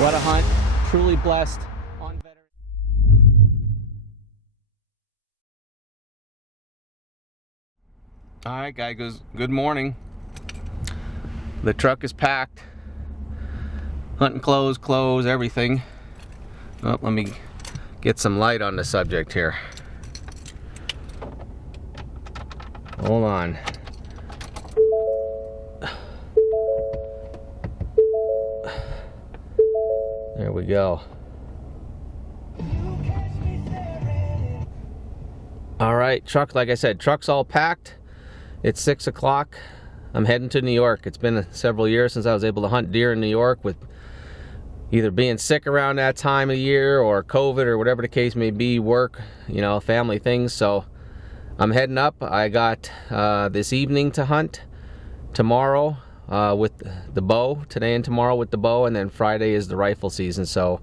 What a hunt. Truly blessed. On veteran. All right, guys, good morning. The truck is packed. Hunting clothes, everything. Oh, let me get some light on the subject here. Hold on. There we go. All right, truck, like I said, truck's all packed. It's 6 o'clock. I'm heading to New York. It's been several years since I was able to hunt deer in New York, with either being sick around that time of year or COVID or whatever the case may be, work, you know, family things. So I'm heading up. I got this evening to hunt, tomorrow with the bow, today and tomorrow with the bow, and then Friday is the rifle season. So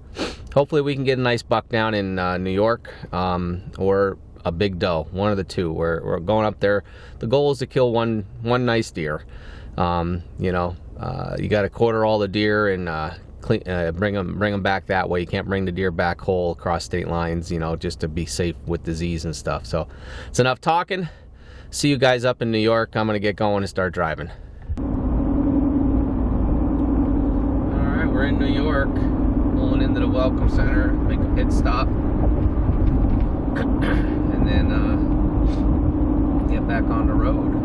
hopefully we can get a nice buck down in New York, or a big doe, one of the two. We're going up there. The goal is to kill one nice deer. You know, you got to quarter all the deer and bring them back that way. You can't bring the deer back whole across state lines, you know, just to be safe with disease and stuff. So it's enough talking. See you guys up in New York. I'm gonna get going and start driving. All right, we're in New York, pulling into the Welcome Center, make a pit stop, and then get back on the road.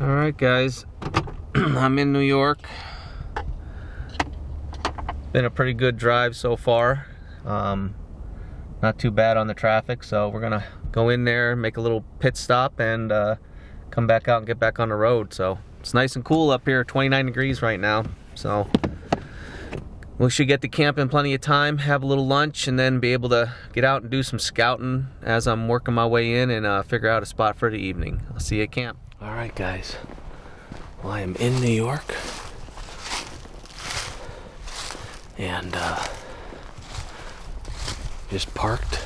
Alright guys, I'm in New York. Been a pretty good drive so far. Not too bad on the traffic, so we're gonna go in there, make a little pit stop, and come back out and get back on the road. So it's nice and cool up here, 29 degrees right now. So we should get to camp in plenty of time, have a little lunch, and then be able to get out and do some scouting as I'm working my way in and figure out a spot for the evening. I'll see you at camp. Alright guys, well, I am in New York, and just parked.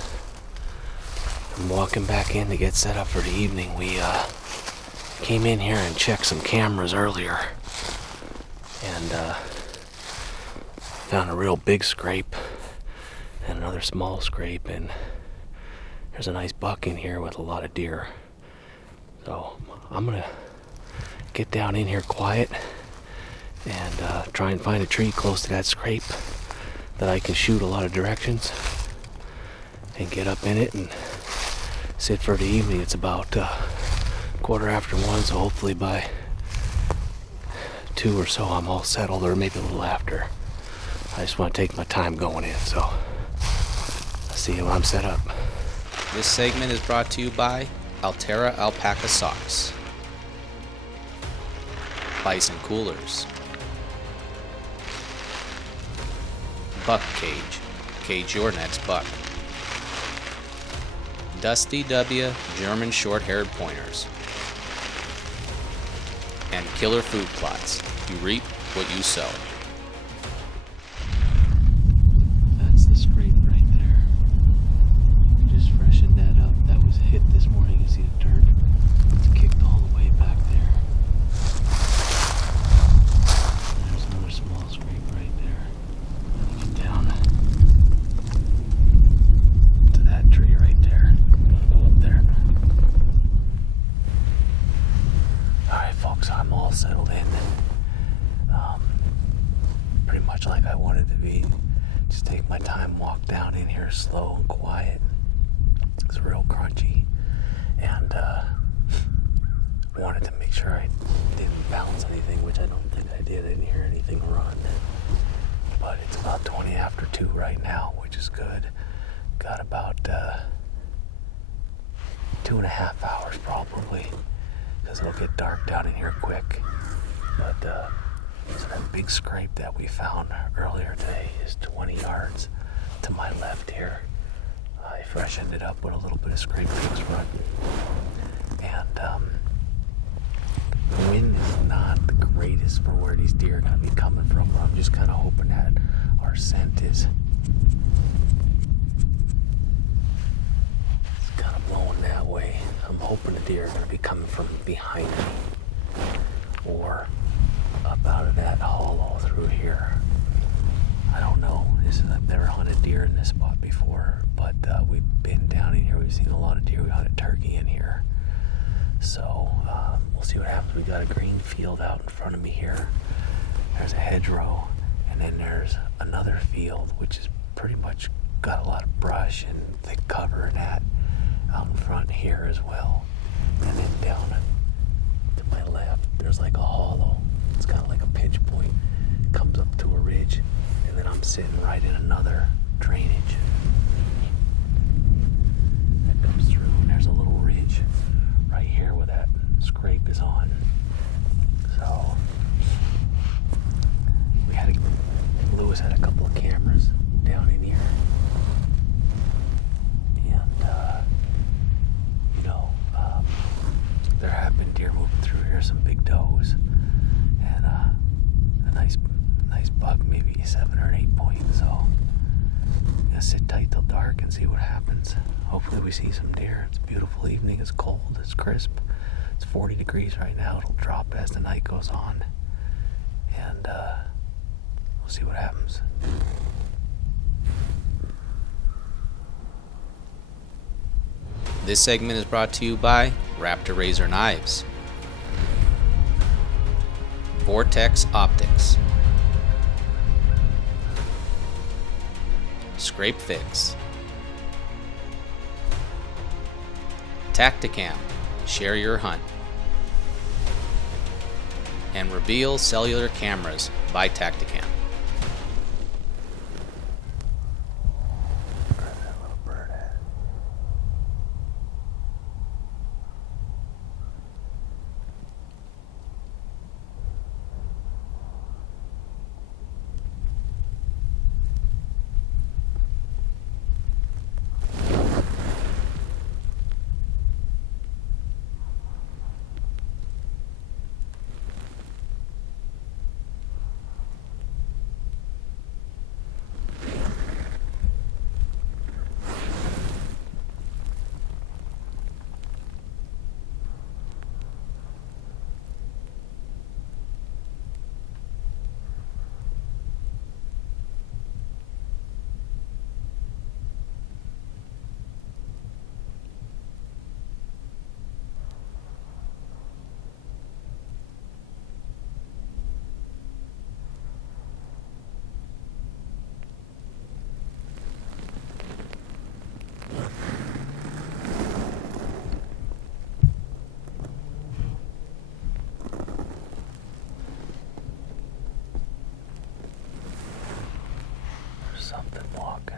I'm walking back in to get set up for the evening. We came in here and checked some cameras earlier, and found a real big scrape and another small scrape, and there's a nice buck in here with a lot of deer. So I'm gonna get down in here quiet and try and find a tree close to that scrape that I can shoot a lot of directions and get up in it and sit for the evening. It's about 1:15, so hopefully by 2 or so I'm all settled, or maybe a little after. I just want to take my time going in, so I'll see you when I'm set up. This segment is brought to you by Altera Alpaca Socks, Bison Coolers, Buck Cage, cage your next buck, Dusty W German Short-Haired Pointers, and Killer Food Plots. You reap what you sow. That's the scrape right there. Just freshened that up. That was hit this morning. You see the dirt? It's kicked all the way back there. And there's another small scrape right there. Let me get down to that tree right there. Go up there. Alright folks, I'm all settled in. Pretty much like I wanted to be. Just take my time, walk down in here slow and quiet. It's real crunchy, and wanted to make sure I didn't bounce anything, which I don't think I did. I didn't hear anything run. but it's about 20 after 2 right now, which is good. Got about 2.5 hours probably, because it'll get dark down in here quick. But so that big scrape that we found earlier today is 20 yards to my left here. I freshened it up with a little bit of scrape fix run. And the wind is not the greatest for where these deer are going to be coming from, but I'm just kind of hoping that our scent is kind of blowing that way. I'm hoping the deer are going to be coming from behind me or up out of that hollow through here. I don't know. I've never hunted deer in this spot before, but we've been down in here. We've seen a lot of deer. We hunted turkey in here. So we'll see what happens. We got a green field out in front of me here. There's a hedgerow, and then there's another field, which is pretty much got a lot of brush and thick cover and that out in front here as well. And then down to my left, there's like a hollow. It's kind of like a pinch point. It comes up to a ridge, and then I'm sitting right in another drainage that comes through, and there's a little ridge right here where that scrape is on. So Lewis had a couple of cameras down in here, and there have been deer moving through here, some big does, and a nice buck, maybe 7 or 8 point. So I'm gonna sit tight till dark and see what happens. Hopefully we see some deer. It's a beautiful evening. It's cold. It's crisp. It's 40 degrees right now. It'll drop as the night goes on, and we'll see what happens. This segment is brought to you by Raptor Razor Knives, Vortex Optics, Scrape Fix, Tacticam, share your hunt, and Reveal Cellular Cameras by Tacticam. Where's that little bird at? Something walking.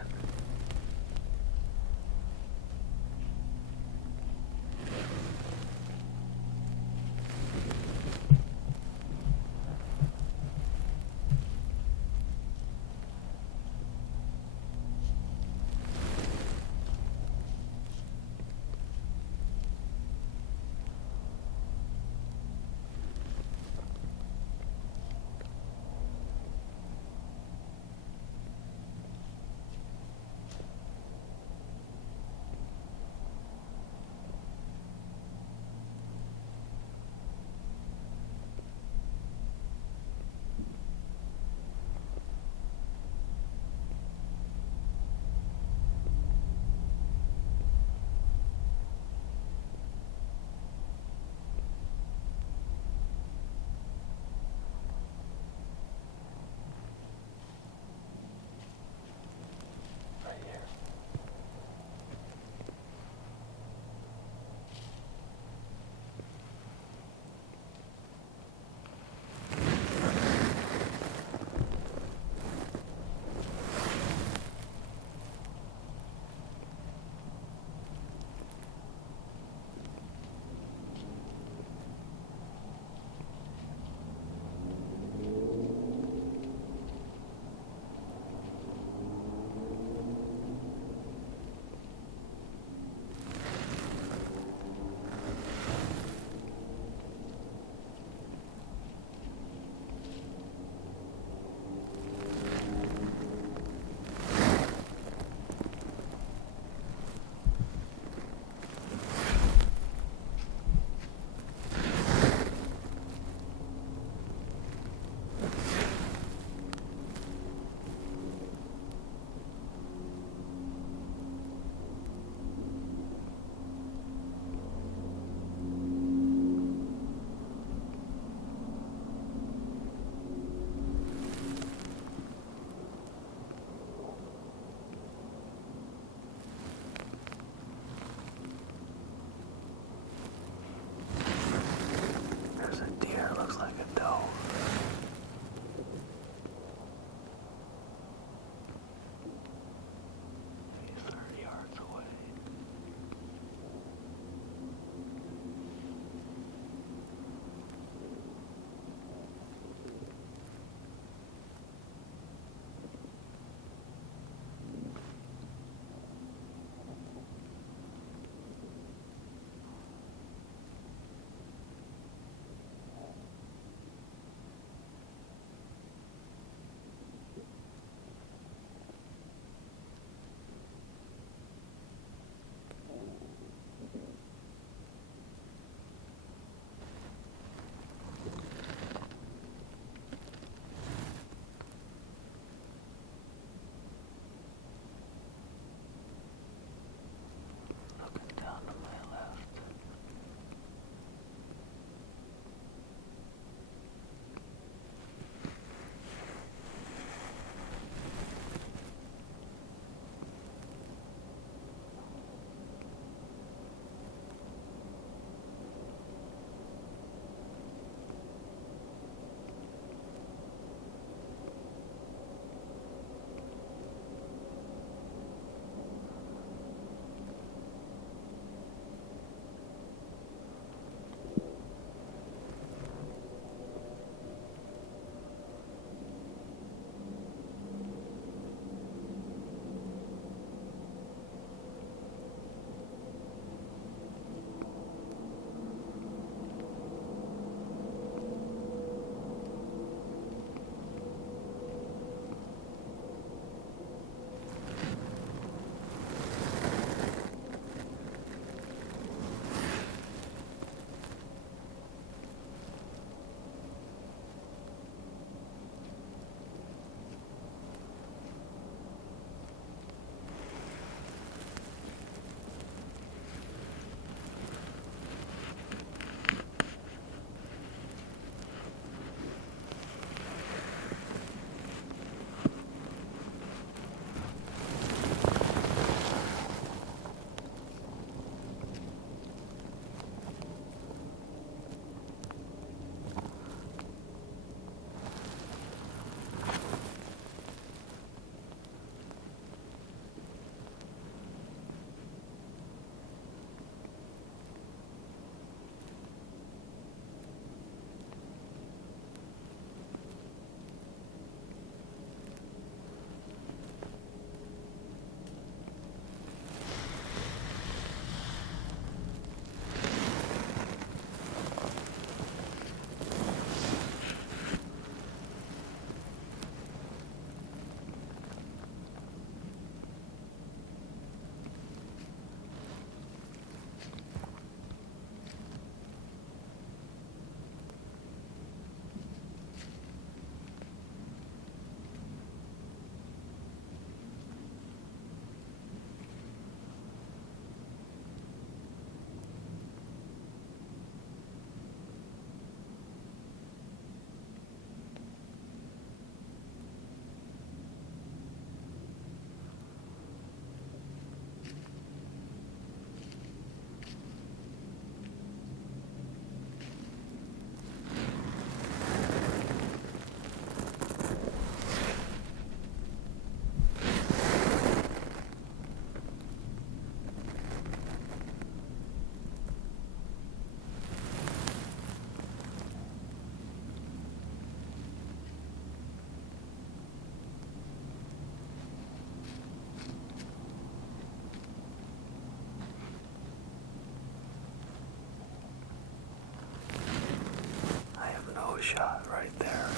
shot right there.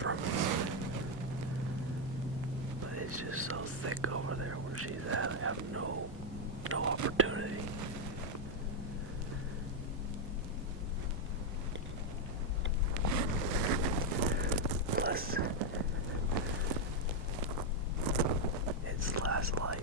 From me. But it's just so thick over there where she's at. I have no opportunity. Plus, it's last light.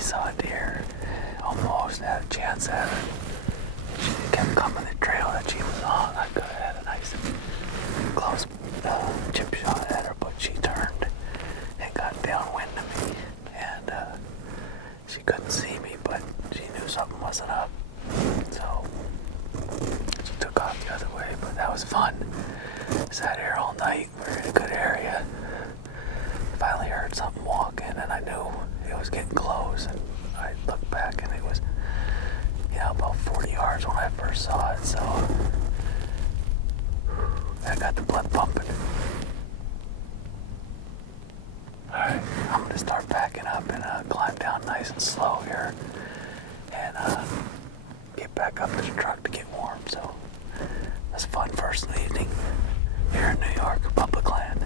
Saw a deer, almost had a chance at her. She kept coming the trail that she was on. I could have had a nice close chip shot at her, but she turned and got downwind of me, and she couldn't see me, but she knew something wasn't up, so she took off the other way. But that was fun. Sat here all night. We're in a good area. Finally heard something walking, and I knew it was getting close, and I looked back and it was, about 40 yards when I first saw it, so I got the blood pumping. Alright, I'm going to start backing up and climb down nice and slow here, and get back up to the truck to get warm, so that's fun first in the evening here in New York, public land.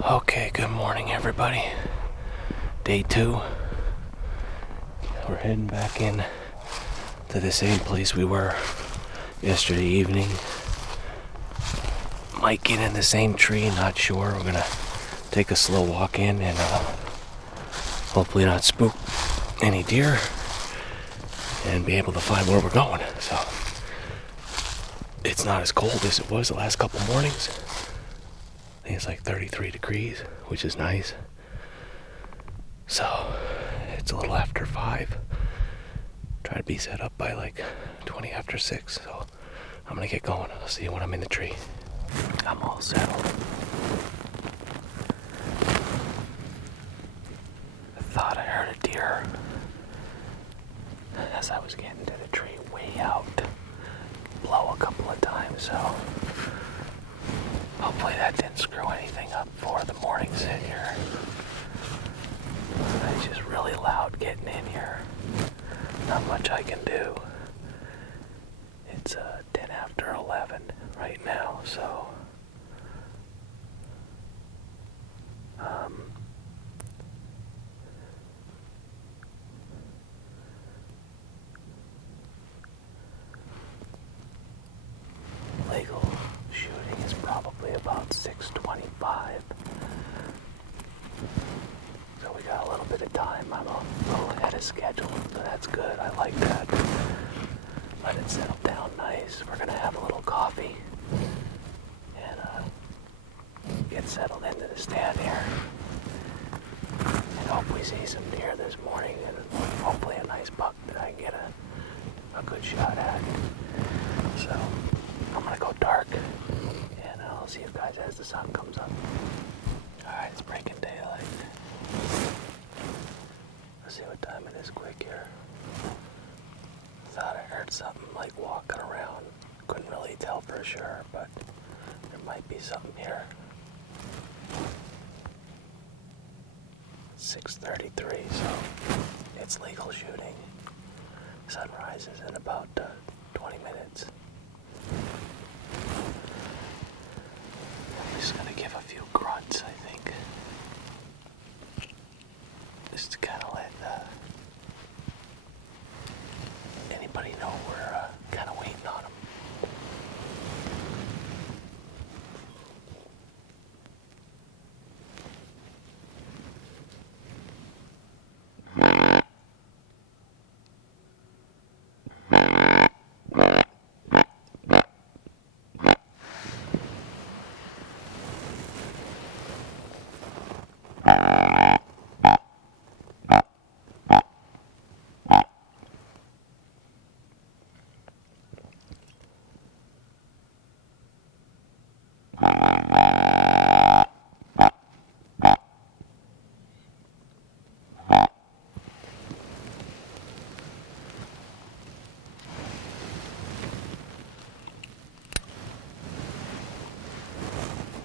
Okay, good morning everybody. Day 2. We're heading back in to the same place we were yesterday evening. Might get in the same tree, not sure. We're gonna take a slow walk in and hopefully not spook any deer and be able to find where we're going. So it's not as cold as it was the last couple mornings. I think it's like 33 degrees, which is nice. So it's a little after 5. Try to be set up by like 20 after 6. So I'm gonna get going. I'll see you when I'm in the tree. I'm all settled. I thought I heard a deer as I was getting to the tree way out. Blow So hopefully that didn't screw anything up for the morning sit here. It's just really loud getting in here. Not much I can do. It's 10 after 11 right now, so legal shooting is probably about 6:25. So we got a little bit of time. I'm a little ahead of schedule, so that's good. I like that. Let it settle down nice. We're gonna have a little coffee and get settled into the stand here. And hope we see some deer this morning, and hopefully a nice buck that I can get a good shot at. So I'm gonna go dark, and I'll see you guys as the sun comes up. Alright, it's breaking daylight. Let's see what time it is quick here. Thought I heard something like walking around. Couldn't really tell for sure, but there might be something here. 6:33, so it's legal shooting. Sunrise is in about 20 minutes. I'm just gonna give a few grunts, I think. Just to kind of let anybody know we're kind of waiting on them.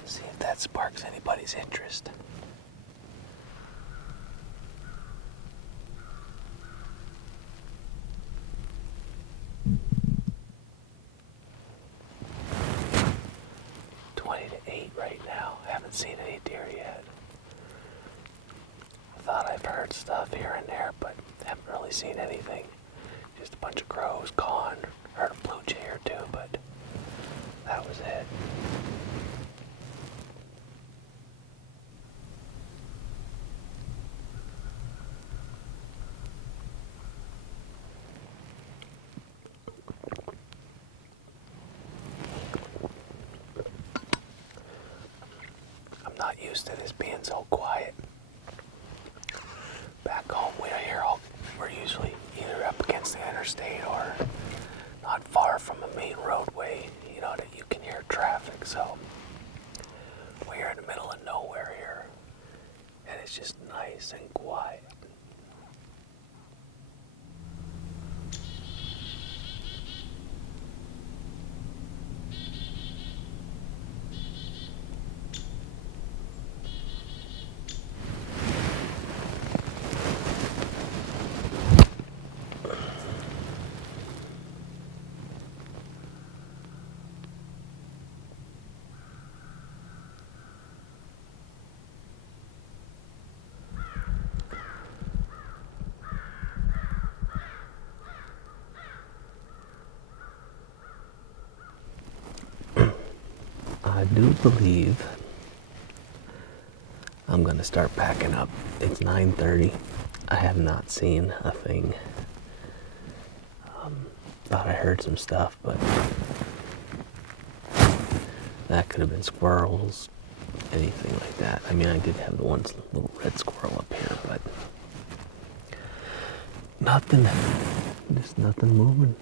See if that sparks anybody's interest. Right now. Haven't seen any deer yet. Thought I've heard stuff here and there, but haven't really seen anything. Just a bunch of crows cawing. Heard a blue jay or two, but that was it. Not used to this being so quiet. Back home, we're usually either up against the interstate or not far from a main roadway, that you can hear traffic. So we're in the middle of nowhere here, and it's just nice and quiet. I do believe I'm gonna start packing up. It's 9:30. I have not seen a thing. Thought I heard some stuff, but that could have been squirrels, anything like that. I mean, I did have the one little red squirrel up here, but nothing. Just nothing moving.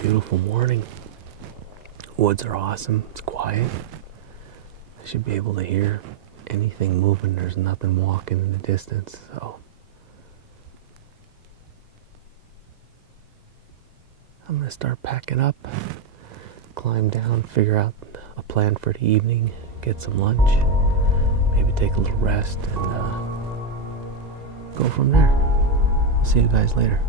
Beautiful morning. Woods are awesome. It's quiet. I should be able to hear anything moving. There's nothing walking in the distance, so I'm gonna start packing up, climb down, figure out a plan for the evening, get some lunch, maybe take a little rest, and go from there. I'll see you guys later.